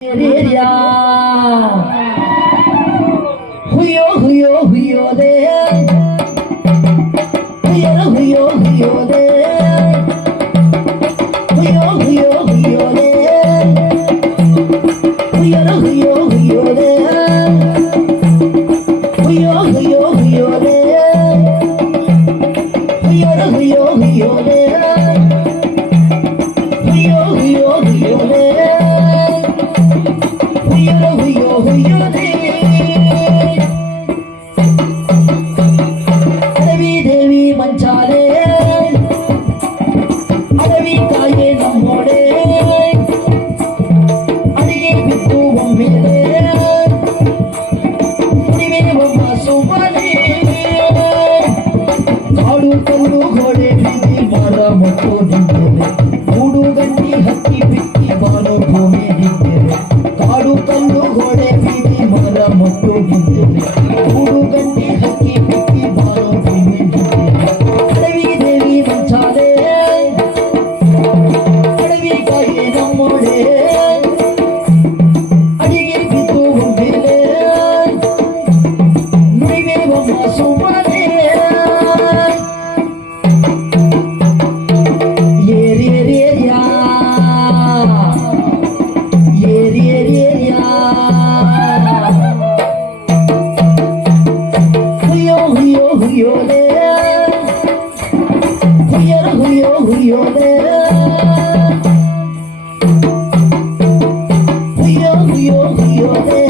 ಹುಯ್ಯೋ ಹುಯ್ಯೋ ಹುಯ್ಯೋದೆ ಹುಯ್ಯರ ಹುಯ್ಯೋ ಹುಯ್ಯೋದೆ ಹುಯ್ಯೋ ಹುಯ್ಯೋ ಹುಯ್ಯೋದೆ ಹುಯ್ಯರ ಹುಯ್ಯೋ ಹುಯ್ಯೋದೆ ಹುಯ್ಯೋ ಹುಯ್ಯೋ ಹುಯ್ಯೋದೆ ಹುಯ್ಯರ ಹುಯ್ಯೋ ಹುಯ್ಯೋದೆ ಹುಯ್ಯೋ ಹುಯ್ಯೋ ಹುಯ್ಯೋದೆ ಅಡವಿ ದೇವಿ ಮಂಚಾಲೆ ಅಡವಿ ತಾಯೇ ನಮ್ಮೋಡೆ ಅಡಿಗೆ ಬಿತ್ತು ಒಮ್ಮೆಲೆ ಕುಡಿವೆ ಒಮ್ಮ ಸುಮ್ಮನೆ ಕಾಡು ಕಲ್ಲು ಗೋಡೆ ಬೀದಿ ಮರ ಮತ್ತು ನಿಂತೆಲೆ ಮೂಡು ಗಂಟಿ ಹಕ್ಕಿ ಬಿಕ್ಕಿ ಬಾನು ಭೂಮಿ ನಿಂತೆಲೆ ಕಾಡು ಕಲ್ಲು ಗೋಡೆ ಬೀದಿ ಮರ ಮತ್ತು ನಿಂತೆಲೆ ಮೂಡು ಗಂಟಿ ಹಕ್ಕಿ ಬಿಕ್ಕಿ ಬಾನು ಭೂಮಿ ನಿಂತೆಲೆ ಅಡವಿ ದೇವಿ ಮಂಚಾಲೆ ಅಡವಿ ಕಾಯಿ ನಮ್ಮೋಡೆ ಅಡಿಗೆ ಬಿದ್ದು ಒಮ್ಮೆಲೆ ನುಡಿವೆ ಒಮ್ಮ ಸುಮ್ಮನೆ ಹುಯ್ಯೋದೆ ಹುಯ್ಯರ ಹುಯ್ಯೋ ಹುಯ್ಯೋದೆ ಹುಯ್ಯೋ ಹುಯ್ಯೋ ಹುಯ್ಯೋದೆ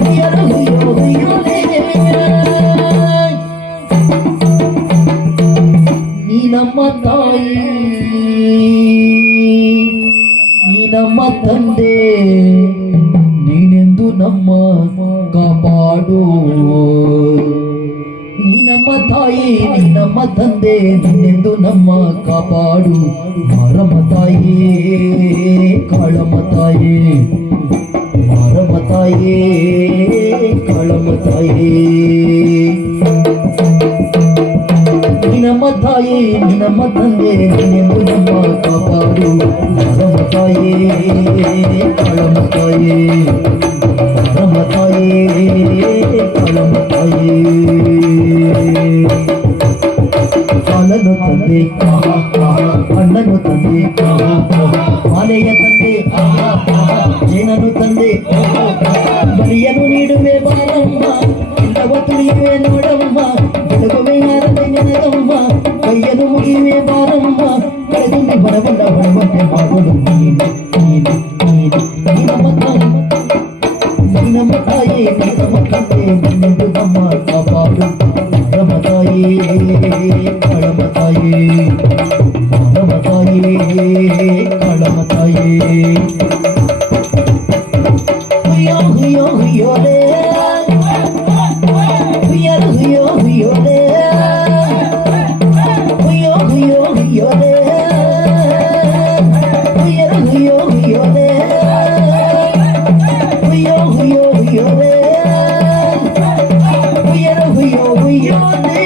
ಹುಯ್ಯರ ಹುಯ್ಯೋ ಹುಯ್ಯೋದೆ ನೀ ನಮ್ಮ ತಾಯಿ ನೀ ನಮ್ಮ ತಂದೆ ನೀನೆಂದು ನಮ್ಮ ಕಾಪಾಡು ನೀ ನಮ್ಮ ತಾಯಿ ನೀ ನಮ್ಮ ತಂದೆ ನೀನೆಂದು ನಮ್ಮ ಕಾಪಾಡು ಮಾರಮ್ಮ ತಾಯೇ ಕಾಳಮ್ಮ ತಾಯೇ ಮಾರಮ್ಮ ತಾಯೇ ಕಾಳಮ್ಮ ತಾಯೇ ನೀ ನಮ್ಮ ತಾಯಿ ನೀ ನಮ್ಮ ತಂದೆ ನೀನೆಂದು ನಮ್ಮ ಕಾಪಾಡು ಮಾರಮ್ಮ ತಾಯೇ ಕಾಳಮ್ಮ ತಾಯೇ ಮಾರಮ್ಮ ತಾಯೇ ಕಾಳಮ್ಮ ತಾಯೇ ಹಾಲನ್ನು ತಂದೆ ಹಣ್ಣನ್ನು ತಂದೆ ಮಾಲೆಯ ತಂದೆ ಜೇನನ್ನು ತಂದೆ ಬಲಿಯನ್ನು ನೀಡುವೆ ಬಾರಮ್ಮ ಎಲ್ಲವ ತುಳಿಯುವೆ ನೋಡಮ್ಮ ಬೆಳಗುವೆ ಯಾರದೆ ನೆನದಮ್ಮ ಕೈಯನ್ನು ಮುಗಿಯುವೆ ಬಾರಮ್ಮ ಕಳೆದುಂಬಿ ಬರಬಲ್ಲ ಬರುವಂತೆ ಮಾಡೋದು ನೀನು ನೀನು ನೀನು ನಮ್ಮ ತಾಯಿ ನಮ್ಮ ತಾಯಿ ನಮ್ಮ ತಂದೆ ನನ್ನೆಂದು ನಮ್ಮ ಕಾಪಾಡು ನಮ್ಮ ತಾಯಿ ಕಳಮ ತಾಯಿ ನಮ್ಮ ತಾಯಿ ಕಳಮ ತಾಯಿ ಹುಯ್ಯೋ ಹುಯ್ಯೋ ಹುಯ್ಯೋದೆ ಹುಯ್ಯರ ಹುಯ್ಯೋ ಹುಯ್ಯೋದೆ ಹುಯ್ಯೋ ಹುಯ್ಯೋ ಹುಯ್ಯೋದೆ ಹುಯ್ಯರ ಹುಯ್ಯೋ ಹುಯ್ಯೋದೆ ಹುಯ್ಯೋ ಹುಯ್ಯೋ ಹುಯ್ಯೋದೆ ಹುಯ್ಯರ ಹುಯ್ಯೋ ಹುಯ್ಯೋದೆ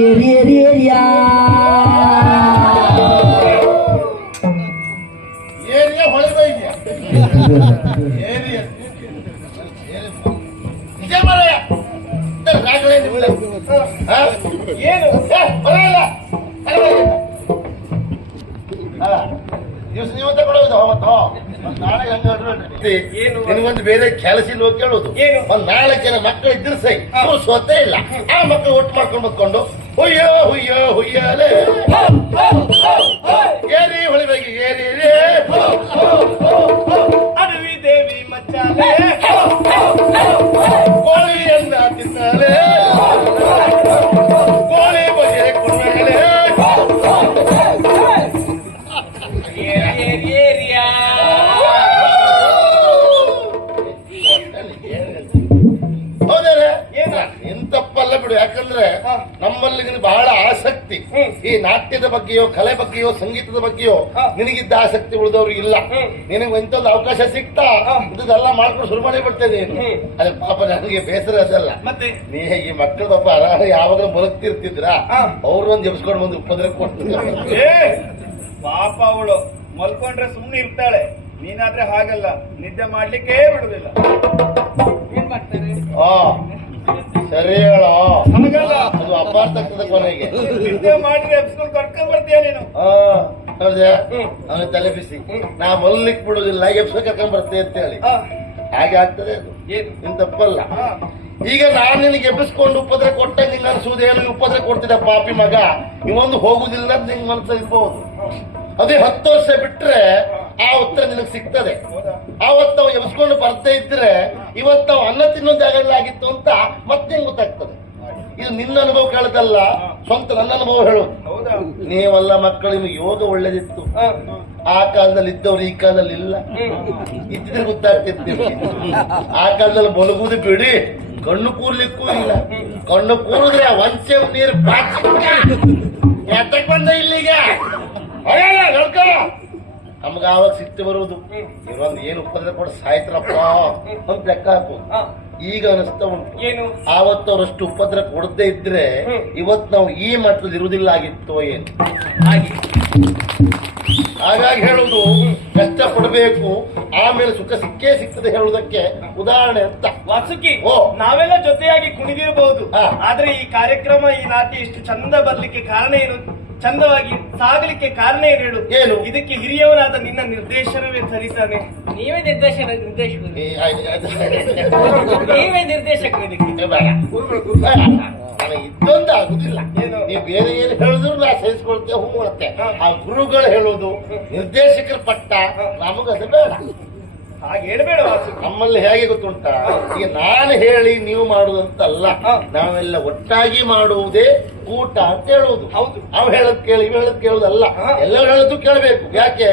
ಏರಿ ಏರಿ ಏರಿಯಾ ಏರಿಯಾ ಹೊಳೆದ ಇದೆಯಾ ಏರಿಯಾ ನಿಜ ಮಾರಾಯ ರಾಗಲೇ ನಿಮ್ಮಲ್ಲ ಏನು ಬರಲ್ಲ ದಿವಸ ನೀವು ತಗೊಳ್ಳೋದು ಅವತ್ತು ನಾಳೆ ನಿನಗೊಂದು ಬೇರೆ ಕೆಲಸ ಇಲ್ಲ ಹೋಗಿ ಕೇಳೋದು ಒಂದ್ 4 ಜನ ಮಕ್ಕಳು ಇದ್ರು ಸೈ ಸ್ವತಃ ಇಲ್ಲ ಆ ಮಕ್ಕಳು ಒಟ್ಟು ಮಾಡ್ಕೊಂಡು ಬಂದ್ಕೊಂಡು ಹುಯ್ಯೋ ಹುಯ್ಯೋ ಹುಯ್ಯಲೆ ಏರಿ ಹೊಳಿಬೇಕು ಏರಿ ಅಡವಿ ದೇವಿ ಮಚ್ಚಾಲೆ ಕೋಳಿಯನ್ನ ತಿನ್ನಲೆ ಕೋಳಿ ಬಗೆ ಕುಣ್ಣಲೆ ಹೌದೇ ಏನ್ ತಪ್ಪಲ್ಲ ಬಿಡು ಯಾಕಂದ್ರೆ ನಮ್ಮಲ್ಲಿ ಬಹಳ ಆಸಕ್ತಿ ಈ ನಾಟ್ಯದ ಬಗ್ಗೆಯೋ ಕಲೆ ಬಗ್ಗೆಯೋ ಸಂಗೀತದ ಬಗ್ಗೆಯೋ ನಿನಗಿದ್ದ ಆಸಕ್ತಿ ಉಳಿದವರು ಇಲ್ಲ. ನಿನಗೆ ಎಂತೊಂದು ಅವಕಾಶ ಸಿಗ್ತಾ ಇದೆಲ್ಲ ಮಾಡ್ಕೊಂಡು ಶುರು ಮಾಡಿ ಬಿಡ್ತೇನೆ. ಅದೇ ಪಾಪ ನನಗೆ ಬೇಸರ ಅದಲ್ಲ. ನೀ ಈ ಮಕ್ಕಳ ಪಾಪ ಅನಾಥ ಯಾವಾಗಲೂ ಬದುಕ್ತಿರ್ತಿದ್ರ ಅವ್ರೊಂದು ಜಪಿಸ್ಕೊಂಡು ಬಂದು ಉಪದ್ರ ಕೊಡ್ತಿದ್ರು. ಪಾಪ ಅವಳು ಮಲ್ಕೊಂಡ್ರೆ ಸುಮ್ನೆ ಇರ್ತಾಳೆ, ನೀನಾದ್ರೆ ಹಾಗಲ್ಲ, ನಿದ್ದೆ ಮಾಡ್ಲಿಕ್ಕೆ ಬಿಡುದಿಲ್ಲ. ಸರಿ ಹೇಳ, ಹಾಗಲ್ಲ ಅದು ಅಪಾರ್ಥ ಆಗ್ತದೆ ಕೊನೆಗೆ. ನಿದ್ದೆ ಮಾಡಿದ್ರೆ ಎಬ್ಸ್ಕೊಂಡು ಕರ್ಕೊಂಡ್ ಬರ್ತೀಯ ನೀನು. ನೋಡಿದೆ ಅವನ ತಲೆ ಬಿಸಿ, ನಾ ಮಲ್ಲಿಕ್ ಬಿಡುದಿಲ್ಲ ಎಬ್ಸ್ಕೊಂಡು ಕರ್ಕೊಂಡ್ ಬರ್ತೇನೆ ಅಂತ ಹೇಳಿ. ಹಾಗೆ ಆಗ್ತದೆ ಅದು, ನಿನ್ ತಪ್ಪಲ್ಲ. ಈಗ ನಾನ್ ನಿನಗೆ ಎಬ್ಬಿಸ್ಕೊಂಡು ಉಪದ್ರ ಕೊಟ್ಟ ನಿಂಗೆ ಅನ್ಸುವುದೇನು ಉಪದ್ರ ಕೊಡ್ತಿದ್ದ ಪಾಪಿ ಮಗ ಇವೊಂದು ಹೋಗುದಿಲ್ಲ ಅಂತ ನಿಂಗೆ ಮನಸ್ಸಲ್ಲಿ ಇರ್ಬೋದು. ಅದೇ 10 ವರ್ಷ ಬಿಟ್ರೆ ಆ ಉತ್ತರ ನಿನಗೆ ಸಿಗ್ತದೆ. ಆವತ್ತು ನಾವು ಎಬ್ಸ್ಕೊಂಡು ಬರ್ತಾ ಇದ್ರೆ ಇವತ್ತು ನಾವು ಅನ್ನ ತಿನ್ನೋ ಜಾಗಗಳಾಗಿತ್ತು ಅಂತ ಮತ್ತೆ ಗೊತ್ತಾಗ್ತದೆ. ಇದು ನಿನ್ನ ಅನುಭವ ಕೇಳದಲ್ಲ, ಸ್ವಂತ ನನ್ನ ಅನುಭವ ಹೇಳೋದು. ನೀವೆಲ್ಲ ಮಕ್ಕಳು ನಿಮ್ಗೆ ಯೋಗ ಒಳ್ಳೇದಿತ್ತು. ಆ ಕಾಲದಲ್ಲಿ ಇದ್ದವ್ರು ಈ ಕಾಲದಲ್ಲಿ ಇಲ್ಲ, ಇದ್ದಿದ್ರೆ ಗೊತ್ತಾಗ್ತಿರ್ತೀವಿ. ಆ ಕಾಲದಲ್ಲಿ ಮಲಗುವುದು ಬಿಡಿ, ಕಣ್ಣು ಕೂರ್ಲಿಕ್ಕೂ ಇಲ್ಲ. ಕಣ್ಣು ಕೂರಿದ್ರೆ ಒಂಚೆ ನೀರು ಎತ್ತಕ್ ಬಂದ ಇಲ್ಲಿಗೆ ನೋಡ್ಕೊ. ನಮ್ಗ ಆವಾಗ ಸಿಟ್ಟು ಬರುವುದು, ಇವೊಂದು ಏನು ಉಪದ್ರ ಕೊಟ್ಟು ಸಾಯ್ತಾರಪ್ಪ ಅಂತ ಲೆಕ್ಕ ಹಾಕು. ಈಗ ಅನಿಸ್ತಾ ಉಂಟು, ಆವತ್ತು ಅವರಷ್ಟು ಉಪದ್ರ ಕೊಡದೇ ಇದ್ರೆ ಇವತ್ತು ನಾವು ಈ ಮಟ್ಟದಲ್ಲಿ ಇರುವುದಿಲ್ಲ ಆಗಿತ್ತೋ ಏನು. ಹಾಗಾಗಿ ಹೇಳುವುದು ಕಷ್ಟ ಪಡಬೇಕು, ಆಮೇಲೆ ಸುಖ ಸಿಕ್ಕೇ ಸಿಗ್ತದೆ ಹೇಳುವುದಕ್ಕೆ ಉದಾಹರಣೆ ಅಂತ. ವಾಸುಕಿ, ನಾವೆಲ್ಲ ಜೊತೆಯಾಗಿ ಕುಣಿದಿರಬಹುದು, ಆದ್ರೆ ಈ ಕಾರ್ಯಕ್ರಮ ಈ ನಾಟ್ಯ ಇಷ್ಟು ಚಂದ ಬರ್ಲಿಕ್ಕೆ ಕಾರಣ ಏನು, ಚಂದವಾಗಿ ಸಾಗಲಿಕ್ಕೆ ಕಾರಣ ಏನು ಹೇಳು. ಏನು ಇದಕ್ಕೆ ಹಿರಿಯವರಾದ ನಿನ್ನ ನಿರ್ದೇಶನವೇ ಸರಿತಾನೆ. ನೀವೇ ನಿರ್ದೇಶಕರು ಇದಕ್ಕೆ. ಇದ್ದೊಂದು ಆಗುದಿಲ್ಲ, ನೀವು ಬೇರೆ ಏನು ಹೇಳಿದ್ರು ನಾ ಸಹಿಸ್ಕೊಳ್ತೇವೆ, ಹೂ ಮಾಡುತ್ತೆ. ಆ ಗುರುಗಳು ಹೇಳೋದು ನಿರ್ದೇಶಕರ ಪಟ್ಟ ನಮಗದು ಬೇಡ, ಹಾಗೆ ಹೇಳ್ಬೇಡ. ನಮ್ಮಲ್ಲಿ ಹೇಗೆ ಗೊತ್ತುಂಟ, ಈಗ ನಾನು ಹೇಳಿ ನೀವು ಮಾಡುವುದಂತಲ್ಲ, ನಾವೆಲ್ಲ ಒಟ್ಟಾಗಿ ಮಾಡುವುದೇ ಕೂಟ ಅಂತ ಹೇಳುವುದು. ಅವ್ ಹೇಳದ್ ಕೇಳಿ ಇವ್ ಹೇಳದ್ ಕೇಳುದಲ್ಲ, ಎಲ್ಲರೂ ಹೇಳದ್ದು ಕೇಳಬೇಕು. ಯಾಕೆ,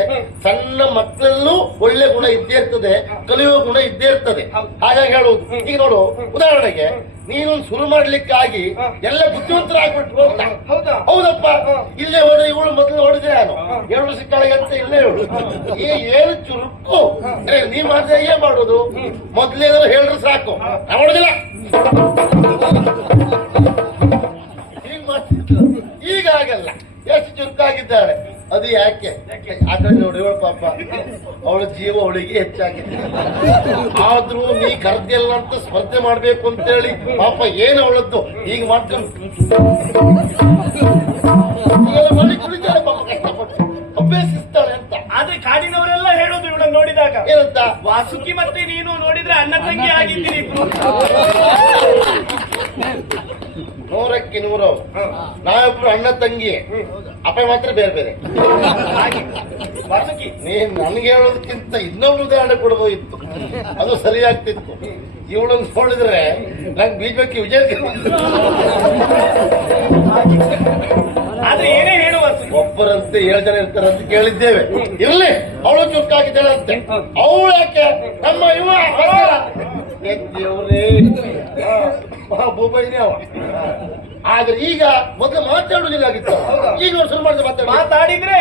ಸಣ್ಣ ಮಕ್ಕಳಲ್ಲೂ ಒಳ್ಳೆ ಗುಣ ಇದ್ದೇ ಇರ್ತದೆ, ಕಲಿಯುವ ಗುಣ ಇದ್ದೇ ಇರ್ತದೆ. ಹಾಗಾಗಿ ಹೇಳುವುದು. ಈಗ ನೋಡು, ಉದಾಹರಣೆಗೆ ನೀನೊಂದು ಶುರು ಮಾಡ್ಲಿಕ್ಕಾಗಿ ಎಲ್ಲ ಬುದ್ಧಿವಂತರಾಗ್ಬಿಟ್ಟು ಹೌದಪ್ಪ, ಇಲ್ಲೇ ಹೋದ ಇವಳು ಮೊದಲು ನೋಡಿದೆ ನಾನು 7 ವರ್ಷ ಕೆಳಗೆ ಅಂತ ಇಲ್ಲೇ ಇವಳು ಏನು ಚುರುಕು. ನೀ ಮಾಡಿದ್ರೆ ಏನ್ ಮಾಡೋದು, ಮೊದ್ಲೇನಾದ್ರು ಹೇಳಿದ್ರೆ ಸಾಕು, ನೋಡುದಿಲ್ಲ ಈಗ ಆಗಲ್ಲ. ಎಷ್ಟು ಚುರುಕಾಗಿದ್ದಾಳೆ, ಅದು ಯಾಕೆ ಆ ಕಡೆ ನೋಡಿ ಇವಳು ಪಾಪ, ಅವಳ ಜೀವ ಅವಳಿಗೆ ಹೆಚ್ಚಾಗಿದೆ. ಆದ್ರೂ ನೀ ಕರ್ದಿಲ್ಲ ಅಂತ ಸ್ಪರ್ಧೆ ಮಾಡ್ಬೇಕು ಅಂತೇಳಿ ಪಾಪ ಏನು ಅವಳದ್ದು ಈಗ ಮಾಡ್ಕೊಂಡು ಮಾಡಿ ಕುಡಿತಾಳೆ ಪಾಪ, ಕಷ್ಟಪಟ್ಟು ಅಭ್ಯಸಿಸ್ತಾಳೆ ಅಂತ. ಆದ್ರೆ ಕಾಡಿನವರೆಲ್ಲ ಹೇಳೋದು ಇವಳನ್ನು ನೋಡಿದಾಗ ಏನಂತ, ವಾಸುಕಿ ಮತ್ತೆ ನೀನು ನೋಡಿದ್ರೆ ಅಣ್ಣ ತಂಗಿ ಆಗಿದ್ದೀರಿ. 100ಕ್ಕೆ 100 ನಾವಿಬ್ರು ಅಣ್ಣ ತಂಗಿ, ಅಪ್ಪ ಮಾತ್ರ ಬೇರೆ ಬೇರೆ. ವಾಸುಕಿ, ನೀನ್ ನನ್ಗೆ ಹೇಳೋದಕ್ಕಿಂತ ಇನ್ನೊಂದು ಉದಾಹರಣೆ ಕೊಡಬಹುದಿತ್ತು, ಅದು ಸರಿಯಾಗ್ತಿತ್ತು. ಇವಳನ್ನು ನೋಡಿದ್ರೆ ನಂಗೆ ಬಿಜೆಪಿ ವಿಜಯ. ಆದ್ರೆ ಏನೇ ಹೇಳುವ, ಒಬ್ಬರಂತೆ 7 ಜನ ಇರ್ತಾರೆ ಅಂತ ಕೇಳಿದ್ದೇವೆ. ಇರ್ಲಿ, ಅವಳು ಚುರುಕಾಗಿದ್ದಾಳಂತೆ. ಅವಳು ಯಾಕೆ ನಮ್ಮ ಇವ ದೇವ್ರೇ ಬೊಬ್ಬೈನೇ ಅವ. ಆದ್ರೆ ಈಗ ಮೊದಲು ಮಾತಾಡುದಿಲ್ಲ ಆಗಿತ್ತು, ಈಗ ಶುರು ಮಾಡಿದ್ರೆ ಮಾತಾಡಿದ್ರೆ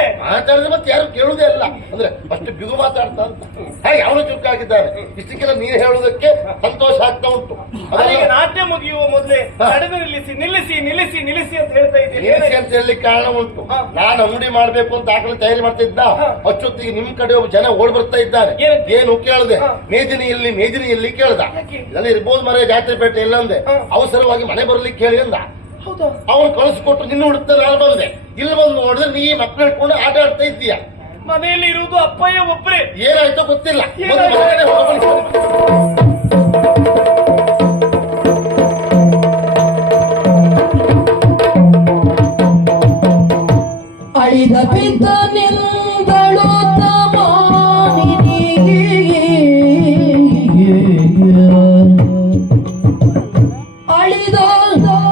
ಮತ್ತೆ ಯಾರು ಕೇಳುವುದೇ ಅಲ್ಲ. ಅಂದ್ರೆ ಅಷ್ಟು ಬಿಗು ಮಾತಾಡ್ತಾ ಅಂತ. ಹಾಗೆ ಅವನು ಚುರುಕಾಗಿದ್ದಾನೆ. ಇಷ್ಟಕ್ಕೆಲ್ಲ ನೀನು ಹೇಳುವುದಕ್ಕೆ ಸಂತೋಷ ಆಗ್ತಾ ಉಂಟು. ಈಗ ನಾಟ್ಯ ಮುಗಿಯುವ ಮೊದಲೇ ನಡೆದು ನಿಲ್ಲಿಸಿ ನಿಲ್ಲಿಸಿ ನಿಲ್ಲಿಸಿ ನಿಲ್ಲಿಸಿ ಅಂತ ಹೇಳ್ತಾ ಇದ್ದೀನಿ ಅಂತ ಹೇಳಲಿಕ್ಕೆ ಕಾರಣ ಉಂಟು. ನಾನು ಅಂಗಡಿ ಮಾಡ್ಬೇಕು ಅಂತ ಆಕಡೆ ತಯಾರಿ ಮಾಡ್ತಿದ್ದ, ಅಷ್ಟೊತ್ತಿಗೆ ನಿಮ್ ಕಡೆ ಒಬ್ಬ ಜನ ಓಡ್ ಬರ್ತಾ ಇದ್ದಾನೆ. ಏನು ಕೇಳಿದೆ, ಮೇದಿನಿಯಲ್ಲಿ ಕೇಳ್ದ. ಇದೆಲ್ಲ ಇರ್ಬೋದು ಮರ, ಜಾತ್ರೆ ಪೇಟೆ ಎಲ್ಲ ಅಂದೆ. ಅವಸರವಾಗಿ ಮನೆ ಬರ್ಲಿಕ್ಕೆ ಹೇಳಿ ಅಂದ. ಅವನು ಕಳಿಸ್ಕೊಟ್ಟು ನಿನ್ನ ಹುಡುಕ್ತಾ ನಾನು ಬಂದೆ. ಇಲ್ಲಿ ಬಂದು ನೋಡಿದ್ರೆ ನೀ ಮಕ್ಕಳು ಹಿಡ್ಕೊಂಡು ಆಟ ಆಡ್ತಾ ಇದ್ದೀಯ. ಮನೆಯಲ್ಲಿ ಇರುವುದು ಅಪ್ಪಯ್ಯ ಒಬ್ಬರೇ. ಏನಾಯ್ತೋ ಗೊತ್ತಿಲ್ಲ. ಅಳಿದ ಪಿತನೆಂದಳು ಅಳಿದ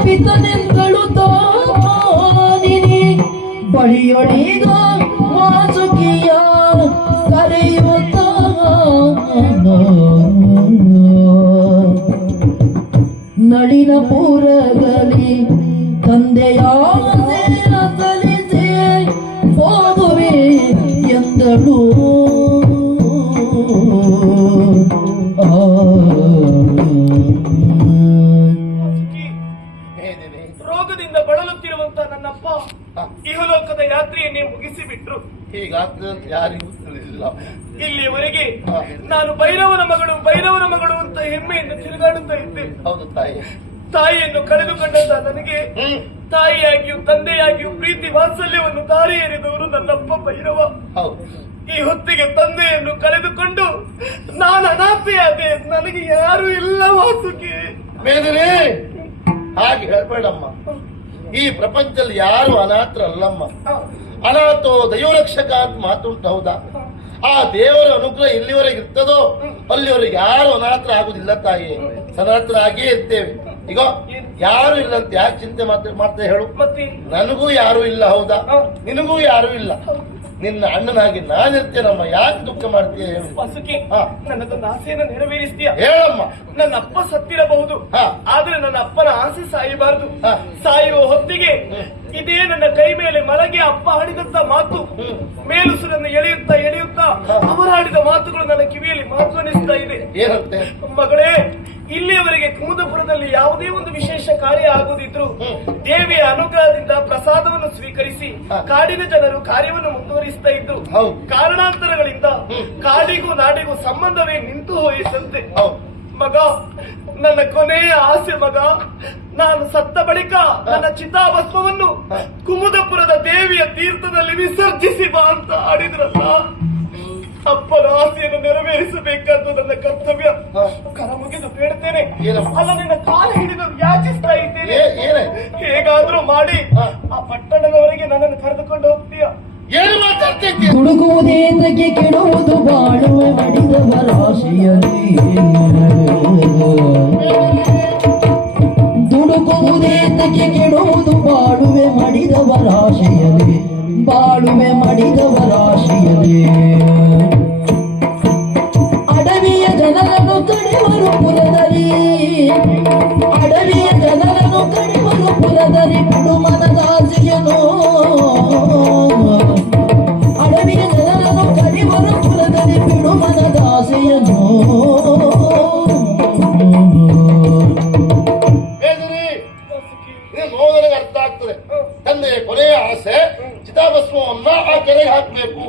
ಪಿತನೆಂದಳು ತಾನಿನಿ ಬಳಿಯೊಳಿಗ ವಾಸುಕಿಯ ಕರೆಯುತ್ತ ನಳಿನ ಪುರಗಲಿ ತಂದೆಯ ಸೇರತ ಲೋಕದ ಯಾತ್ರೆಯನ್ನೇ ಮುಗಿಸಿಬಿಟ್ರು. ಹೀಗಾಗ್ತದೆ ಅಂತ ಯಾರಿಗೂ ತಿಳಿದಿಲ್ಲ. ಇಲ್ಲಿಯವರೆಗೆ ನಾನು ಭೈರವನ ಮಗಳು ಅಂತ ಹೆಮ್ಮೆಯಿಂದ ತಿರುಗಾಡುತ್ತಾ ಇದ್ದೆ. ಹೌದು ತಾಯಿ. ತಾಯಿಯನ್ನು ಕಳೆದುಕೊಂಡಂತ ನನಗೆ ತಾಯಿಯಾಗಿಯೂ ತಂದೆಯಾಗಿಯೂ ಪ್ರೀತಿ ವಾತ್ಸಲ್ಯವನ್ನು ದಾರಿ ಎರೆದವರು ನನ್ನಪ್ಪ ಭೈರವ. ಹೌದು. ಈ ಹೊತ್ತಿಗೆ ತಂದೆಯನ್ನು ಕಳೆದುಕೊಂಡು ನಾನು ಅನಾಥೆಯಾದೆ. ನನಗೆ ಯಾರು ಇಲ್ಲ ವಾಸುಕಿ. ಮೇದಿನಿ, ಹಾಗೆ ಹೇಳ್ಬೇಡಮ್ಮ. ಈ ಪ್ರಪಂಚದಲ್ಲಿ ಯಾರು ಅನಾಥರಲ್ಲಮ್ಮ. ಅನಾಥೋ ದೈವರಕ್ಷಕ ಅಂತ ಮಾತುಂಟು, ಹೌದಾ? ಆ ದೇವರ ಅನುಗ್ರಹ ಎಲ್ಲಿವರೆಗೆ ಇರ್ತದೋ ಅಲ್ಲಿವರೆಗೆ ಯಾರು ಅನಾಥರ ಆಗುದಿಲ್ಲ ತಾಯಿ. ಸನಾಥರಾಗಿಯೇ ಇರ್ತೇವೆ. ಈಗ ಯಾರು ಇಲ್ಲ ಅಂತ ಯಾಕೆ ಚಿಂತೆ ಮಾಡ್ತಾ ಹೇಳು? ನನಗೂ ಯಾರು ಇಲ್ಲ, ಹೌದಾ? ನಿನಗೂ ಯಾರು ಇಲ್ಲ. ನಿನ್ನ ಅಣ್ಣನಾಗಿ ನಾನಿರ್ತೇನಮ್ಮ, ಯಾಕೆ ದುಃಖ ಮಾಡ್ತೀಯ ಹೇಳು? ವಾಸುಕಿ, ನನ್ನದೊಂದು ಆಸೆಯನ್ನು ನೆರವೇರಿಸ್ತೀಯ? ಹೇಳಮ್ಮ. ನನ್ನ ಅಪ್ಪ ಸತ್ತಿರಬಹುದು, ಆದ್ರೆ ನನ್ನ ಅಪ್ಪನ ಆಸೆ ಸಾಯಬಾರದು. ಸಾಯುವ ಹೊತ್ತಿಗೆ ಇದೇ ನನ್ನ ಕೈ ಮೇಲೆ ಮಲಗಿ ಅಪ್ಪ ಆಡಿದಂತ ಮಾತು ಮೇಲುಸುರನ್ನು ಎಳೆಯುತ್ತಾ ಅವರು ಆಡಿದ ಮಾತುಗಳು ನನ್ನ ಕಿವಿಯಲ್ಲಿ ಮಾತು ಅನಿಸ್ತಾ ಇದೆ. ಏನಂತೆ? ಮಗಳೇ, ಇಲ್ಲಿಯವರೆಗೆ ಕುಮುದಪುರದಲ್ಲಿ ಯಾವುದೇ ಒಂದು ವಿಶೇಷ ಕಾರ್ಯ ಆಗುದಿದ್ರು ದೇವಿಯ ಅನುಗ್ರಹದಿಂದ ಪ್ರಸಾದವನ್ನು ಸ್ವೀಕರಿಸಿ ಕಾಡಿನ ಜನರು ಕಾರ್ಯವನ್ನು ಮುಂದುವರಿಸ್ತಾ ಇದ್ರು. ಕಾರಣಾಂತರಗಳಿಂದ ಕಾಡಿಗೂ ನಾಡಿಗೂ ಸಂಬಂಧವೇ ನಿಂತು ಹೋಯಿತಂತೆ. ಮಗ, ನನ್ನ ಕೊನೆಯ ಆಸೆ ಮಗ, ನಾನು ಸತ್ತ ಬಳಿಕ ನನ್ನ ಚಿತಾಭಸ್ಮವನ್ನು ಕುಮುದಪುರದ ದೇವಿಯ ತೀರ್ಥದಲ್ಲಿ ವಿಸರ್ಜಿಸಿ ಬಾ ಅಂತ ಆಡಿದ್ರಲ್ಲ. ಅಪ್ಪನ ಆಸೆಯನ್ನು ನೆರವೇರಿಸಬೇಕಾದ್ದು ನನ್ನ ಕರ್ತವ್ಯ. ಕರ ಮುಗಿದು ಬೇಡ್ತೇನೆ, ಅಲ್ಲ ನಿನ್ನ ಕಾಲ ಹಿಡಿದು ಯಾಚಿಸ್ತಾ ಇದ್ದೇನೆ. ಹೇಗಾದ್ರೂ ಮಾಡಿ ಆ ಪಟ್ಟಣದವರೆಗೆ ನನ್ನನ್ನು ಕರೆದುಕೊಂಡು ಹೋಗ್ತೀಯ? ಏನು ಮಾತಾಡ್ತಿದ್ದೆ? ಹುಡುಗುವುದೇತಕ್ಕೆ ಕೆಡುವುದು ಬಾಳುವೆ ಮಡಿದವರ ಆಶೆಯಲ್ಲಿ. ದುಡುಕುವುದೇತಕ್ಕೆ ಕೆಡುವುದು ಬಾಳುವೆ ಮಡಿದವರ ಆಶೆಯಲ್ಲಿ. ಬಾಳುವೆ ಮಡಿದವರ ಆಶೆಯಲ್ಲಿ. ಅಡವಿಯ ಜನರನ್ನು ಕಡಿವರು ಪುರದಲ್ಲಿ. ಅಡವಿಯ ಜನರನ್ನು ಕಡಿವರು ಪುರದಲ್ಲಿ. ಬಿಡು ಮನದಾಸೆಯನು. ಅಡವಿಯ ಜನರನ್ನು ಕಡಿವರು ಪುರದಲ್ಲಿ. ಬಿಡು ಮನದಾಸೆಯನು. ನೋವನಿಗೆ ಅರ್ಥ ಆಗ್ತದೆ. ತಂದೆಯ ಕೊನೆಯ ಆಸೆ ಚಿತಾಭಸ್ಮವನ್ನ ಆ ಕೆರೆಗೆ ಹಾಕಬೇಕು.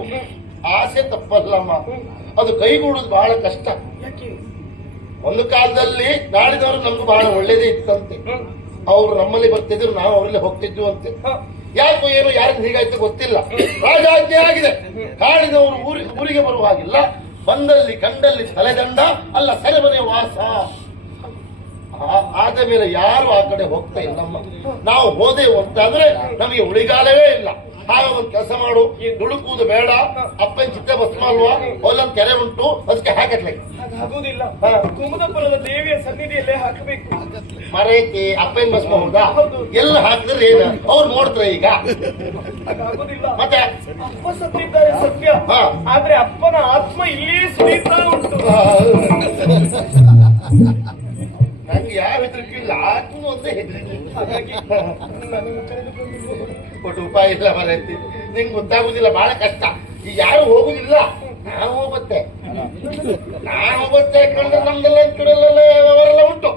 ಆಸೆ ತಪ್ಪಲ್ಲಮ್ಮ, ಅದು ಕೈಗೂಡುದು ಬಹಳ ಕಷ್ಟ. ಒಂದು ಕಾಲದಲ್ಲಿ ನಾಡಿದವರು ನಮ್ಗೆ ಬಹಳ ಒಳ್ಳೇದೇ ಇತ್ತಂತೆ. ಅವ್ರು ನಮ್ಮಲ್ಲಿ ಬರ್ತಿದ್ರು, ನಾವು ಅವರಲ್ಲಿ ಹೋಗ್ತಿದ್ವು ಅಂತೆ. ಯಾಕೋ ಏನು ಯಾರಿಗೆ ಹೀಗಾಯ್ತು ಗೊತ್ತಿಲ್ಲ. ರಾಜಾಜ್ಞೆ ಆಗಿದೆ, ಕಾಡಿದವರು ಊರಿಗೆ ಬರುವ ಹಾಗಿಲ್ಲ. ಬಂದಲ್ಲಿ ಕಂಡಲ್ಲಿ ತಲೆದಂಡ, ಅಲ್ಲ ಸೆರೆಮನೆ ವಾಸ. ಆದ ಮೇಲೆ ಯಾರು ಆ ಕಡೆ ಹೋಗ್ತಾ ಇಲ್ಲಮ್ಮ. ನಾವು ಹೋದೆವು ಅಂತಾದ್ರೆ ನಮಗೆ ಉಳಿಗಾಲವೇ ಇಲ್ಲ. ಹಾಗೆ ಒಂದು ಕೆಲಸ ಮಾಡು, ದುಡುಕುವುದು ಬೇಡ. ಅಪ್ಪನ ಚಿತ್ತ ಭಸ್ಮ ಅಲ್ವಾ, ಅಲ್ಲೊಂದು ಕೆರೆ ಉಂಟು, ಅದಕ್ಕೆ ಹಾಕಟ್ಲೆ. ಆಗುದಿಲ್ಲ, ಕುಮುದಪುರದ ದೇವಿಯ ಸನ್ನಿಧಿಯಲ್ಲೇ ಹಾಕಬೇಕು. ಮರೈತಿ ಅಪ್ಪನ ಭಸ್ಮ, ಹೌದಾ? ಎಲ್ಲ ಹಾಕಿದ್ರೆ ಏನು ಅವ್ರು ನೋಡ್ತಾರೆ ಈಗ? ಆಗುದಿಲ್ಲ. ಮತ್ತೆ ಅಪ್ಪ ಸತ್ತಿದ್ದಾರೆ ಸತ್ಯ, ಆದ್ರೆ ಅಪ್ಪನ ಆತ್ಮ ಇಲ್ಲೇ ಸುರಿತಾ ಉಂಟು. ನಂಗೆ ಯಾವ ಹೆದರಿಕಿಲ್ಲ, ಆತ್ಮ ಒಂದೇ ಹೆದರಿಕೆ. ಹಾಗಾಗಿ ಕೊಟ್ಟು ಉಪಾಯ ಇಲ್ಲ ಮರೈತಿ. ನಿಂಗೆ ಗೊತ್ತಾಗುದಿಲ್ಲ, ಬಹಳ ಕಷ್ಟ. ಈಗ ಯಾರು ಹೋಗುದಿಲ್ಲ, ನಾನು ಹೋಗುತ್ತೆ ಯಾಕಂದ್ರೆ ನಮ್ದೆಲ್ಲ ಇನ್ಕೂರೆಲ್ಲ ಅವರೆಲ್ಲ ಉಂಟು.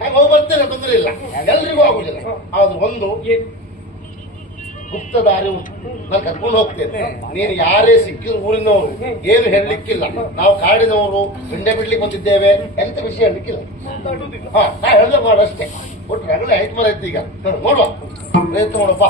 ಹಾಗೆ ಹೋಗಿ ಬರ್ತೇನೆ, ತೊಂದರೆ ಇಲ್ಲ. ಎಲ್ರಿಗೂ ಆಗುದಿಲ್ಲ. ಆದ್ರೆ ಒಂದು ಗುಪ್ತ ದಾರಿ ಉಂಟು, ನಾನು ಕರ್ಕೊಂಡು ಹೋಗ್ತೇನೆ. ನೀನು ಯಾರೇ ಸಿಕ್ಕಿದ್ರು ಊರಿನವರು ಏನು ಹೇಳಲಿಕ್ಕಿಲ್ಲ. ನಾವು ಕಾಡಿನವರು ಬಿಂಡೆ ಬಿಡ್ಲಿಕ್ಕೆ ಬಂದಿದ್ದೇವೆ, ಎಂತ ವಿಷಯ ಹೇಳಲಿಕ್ಕಿಲ್ಲ. ಹಾ, ನಾ ಹೇಳಿದ್ರೆ ಮಾಡಷ್ಟೇ. ಒಟ್ಟು ರಗಳೆ ಆಯ್ತು ಮರೈತಿ. ಈಗ ನೋಡುವ ಪ್ರಯತ್ನ ನೋಡಪ್ಪ.